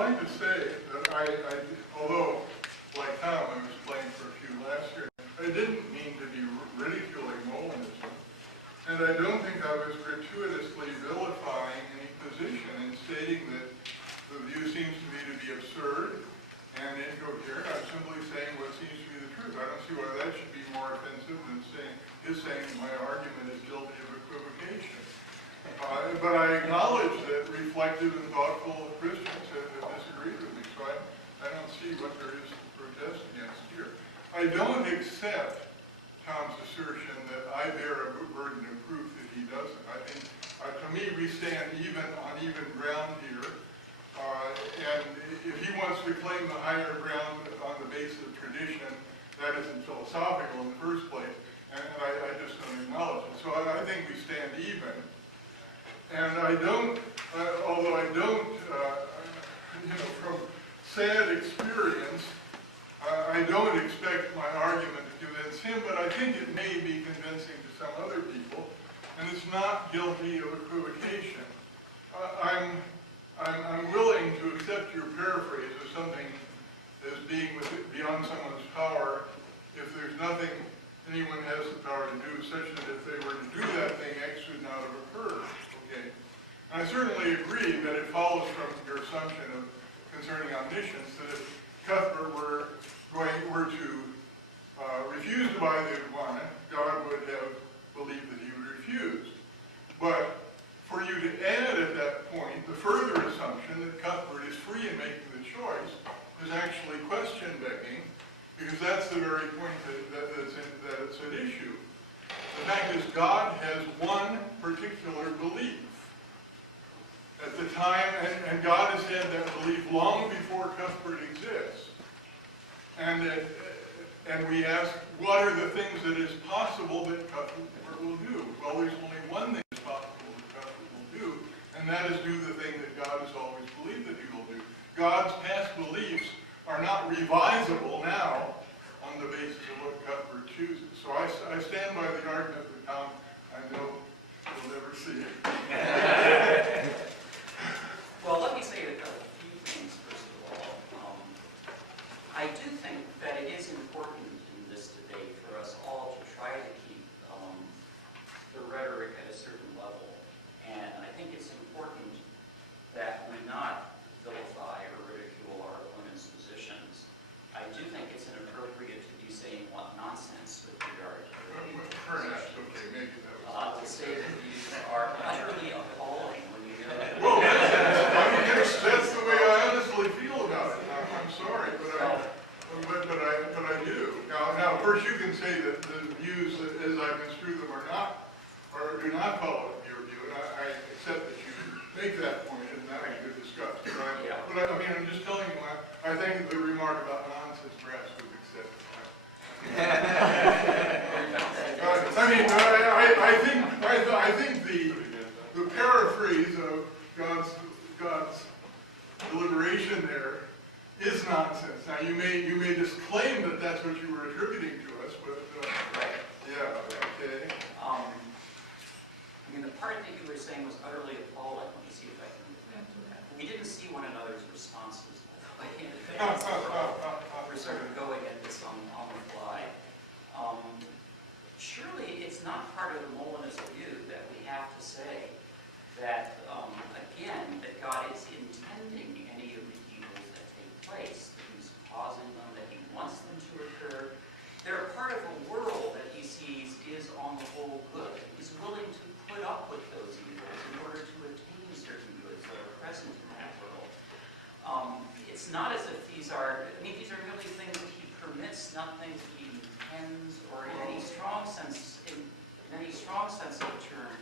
like to say that although, like Tom, I was playing for a few last year, I didn't mean to be ridiculing Molinism, and I don't think I was gratuitously vilifying any position in stating that the view seems to me to be absurd and incoherent. I'm simply saying what seems to be the truth. I don't see why that should be more offensive than saying my argument is guilty of equivocation. But I acknowledge that reflective and thoughtful Christians have disagreed with me, so I don't see what there is to protest against here. I don't accept Tom's assertion that I bear a burden of proof that he doesn't. I think, to me, we stand on even ground here. And if he wants to claim the higher ground on the basis of tradition, that isn't philosophical in the first place, and I just don't acknowledge it. So I think we stand even. And I don't, although I don't, from sad experience, I don't expect my argument to convince him, but I think it may be convincing to some other people, and it's not guilty of equivocation. I'm willing to accept your paraphrase of something as being beyond someone's power if there's nothing anyone has the power to do, such that if they were to do that thing, X would not have occurred. Okay. And I certainly agree that it follows from your assumption concerning omniscience that if Cuthbert were to refuse to buy the iguana, God would have believed that he would refuse. But for you to add at that point the further assumption that Cuthbert is free in making the choice is actually question-begging, because that's the very point that it's at issue. The fact is, God has one particular belief. At the time, and God has had that belief long before Cuthbert exists. And we ask, what are the things that is possible that Cuthbert will do? Well, there's only one thing that's possible that Cuthbert will do, and that is do the thing that God has always believed that he will do. God's past beliefs are not revisable now on the basis of what Cuthbert chooses. So I stand by the argument that Tom, I know you'll never see it. Well, let me say a few things, first of all. I do think that it is important in this debate for us all to try to keep the rhetoric at a certain level. And I think it's important that we not vilify or ridicule our opponent's positions. I do think it's inappropriate to be saying what nonsense with regard to Perhaps, okay, maybe that was... to say that these are utterly appalling when you know that. Well, that's the way I honestly feel about it. I'm sorry, but I do. Now, of course, you can say that the views as I construe them do not follow your view, and I accept that you make that point, and that we could discuss. But I mean, I'm just telling you, I think the remark about nonsense perhaps was accepted. I think the paraphrase of God's deliberation there is nonsense. Now you may disclaim that that's what you were attributing to us, but yeah, okay. I mean, the part that you were saying was utterly appalling. Let me see if I can get back to that. We didn't see one another's responses, by the way, in advance. We're sort of going at this on the fly. Surely it's not part of the Molinist view that we have to say that, again, that God is intending any of the evils that take place, that he's causing them, that he wants them to occur. They're a part of a world that he sees is on the whole good. He's willing to put up with those evils in order to attain certain goods that are present in that world. It's not as if these are really things that he permits, not things that he intends, or in any strong sense of the term,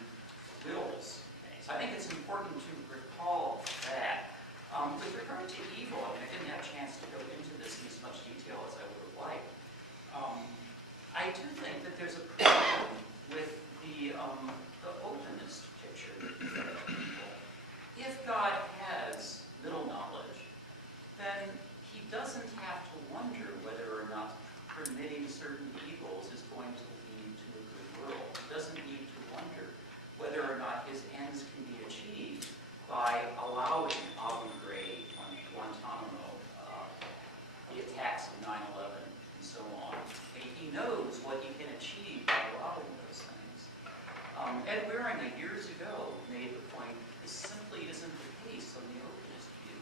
wills. Okay? So I think it's important to recall that. With regard to evil, I mean, I didn't have a chance to go into this in as much detail as I would have liked. I do think that there's a problem with the openness picture of evil. If God has middle knowledge, then he doesn't have to wonder whether or not permitting certain evils is going to lead to a good world. He doesn't need to wonder whether or not his ends can be achieved by allowing abu grade one Ed Wieringa years ago made the point, this simply isn't the case on the openest view.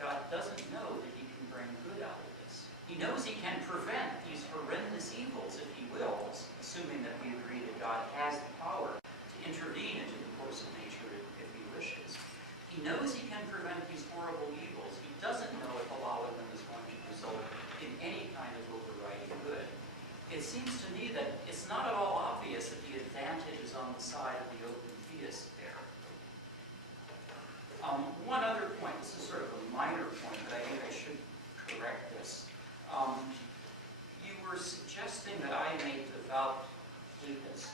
God doesn't know that he can bring good out of this. He knows he can prevent these horrendous evils if he wills, assuming that we agree that God has the power to intervene into the course of nature if he wishes. He knows he can prevent these horrible evils. He doesn't know if allowing them is going to result in any kind of overriding good. It seems to me that it's not at all obvious that the advantage is on the side of the open theist there. One other point, this is sort of a minor point, but I think I should correct this. You were suggesting that I am a devout Lucas.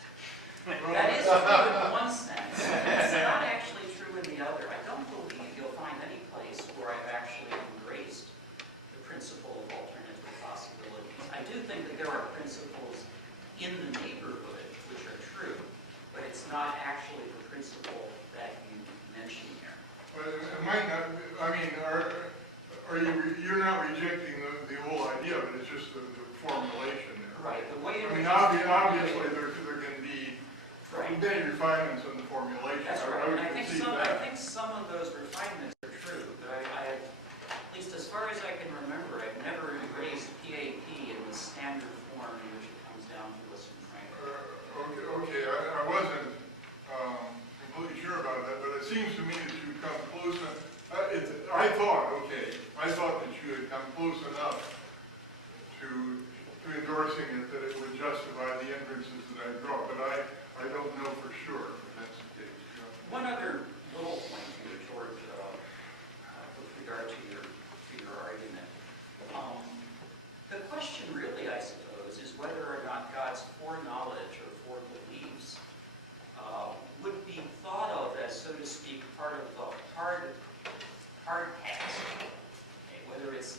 That is true in one sense. It's not actually true in the other. I don't believe you'll find any place where I've actually embraced the principle of alternative possibilities. I do think that there are principles in the neighborhood which are true, but it's not actually the principle that you mentioned here. Well, it might not, I mean, you're not rejecting the whole idea of it, it's just the formulation there. Right. The way I mean, obviously there can be many refinements in the formulation. That's right. And I think that. some of those refinements are true, but I at least as far as I can remember, I've never embraced PAP in the standard form in which it comes down to us in Frankfurt. Okay, I wasn't completely sure about that, but it seems to me that you've come close enough. I thought that you had come close enough to endorsing it that it would justify the inferences that I draw, but I don't know for sure if that's the case. You know. One other little point here, George, with regard to your argument. The question really, I suppose, is whether or not God's foreknowledge or forebeliefs would be thought of as, so to speak, part of the hard task. Okay? Whether it's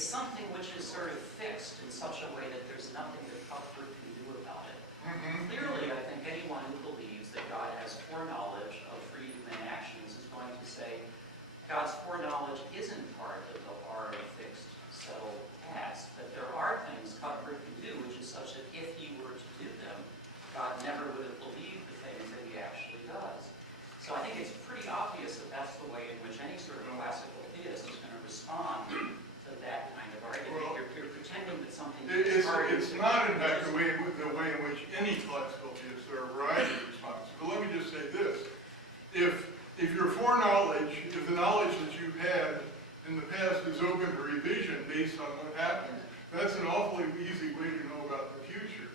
something which is sort of fixed in such a way that there's nothing that Cuthbert can do about it. Clearly, I think anyone who believes that God has foreknowledge of free human actions is going to say God's foreknowledge isn't part of the hard, fixed, settled task. That there are things Cuthbert can do which is such that if he were to do them, God never would have believed the things that he actually does. So I think it's pretty obvious that that's the way in which any sort of classical theist is going to respond to that kind of argument. Well, you're pretending that something is hard. It's not, in fact, the way in which any classical theist, there are a variety of responses. But let me just say this. If your foreknowledge, if the knowledge that you've had in the past is open to revision based on what happens, that's an awfully easy way to know about the future.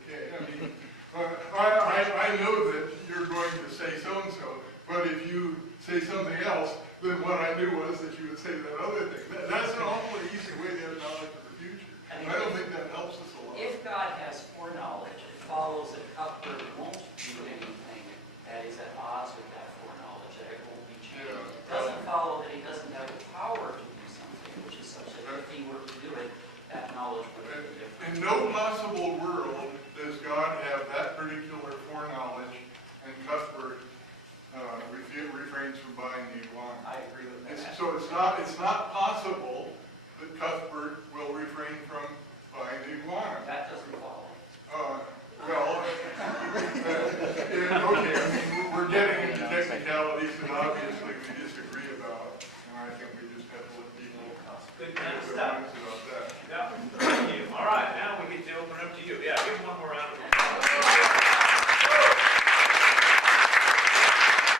Okay? I mean, I know that you're going to say so-and-so, but if you say something else, then what I knew was that you would say that other thing. That's an awfully easy way to have knowledge of the future. I don't think that helps us a lot. If God has foreknowledge, it follows that Cuthbert won't do anything that is at odds with that foreknowledge, that it won't be changed. Yeah. It doesn't follow that he doesn't have the power to do something, which is such that if he were to do it, that knowledge would be different. In no possible world does God have that particular foreknowledge, and Cuthbert refrains from buying the iguana. I agree with that. So it's not possible that Cuthbert will refrain from buying the iguana. That doesn't follow. Okay, I mean, we're getting into technicalities that obviously we disagree about, and I think we just have to let people Good make kind of their stuff. minds about that. Yeah, thank you. All right, now we get to open up to you. Yeah, give one more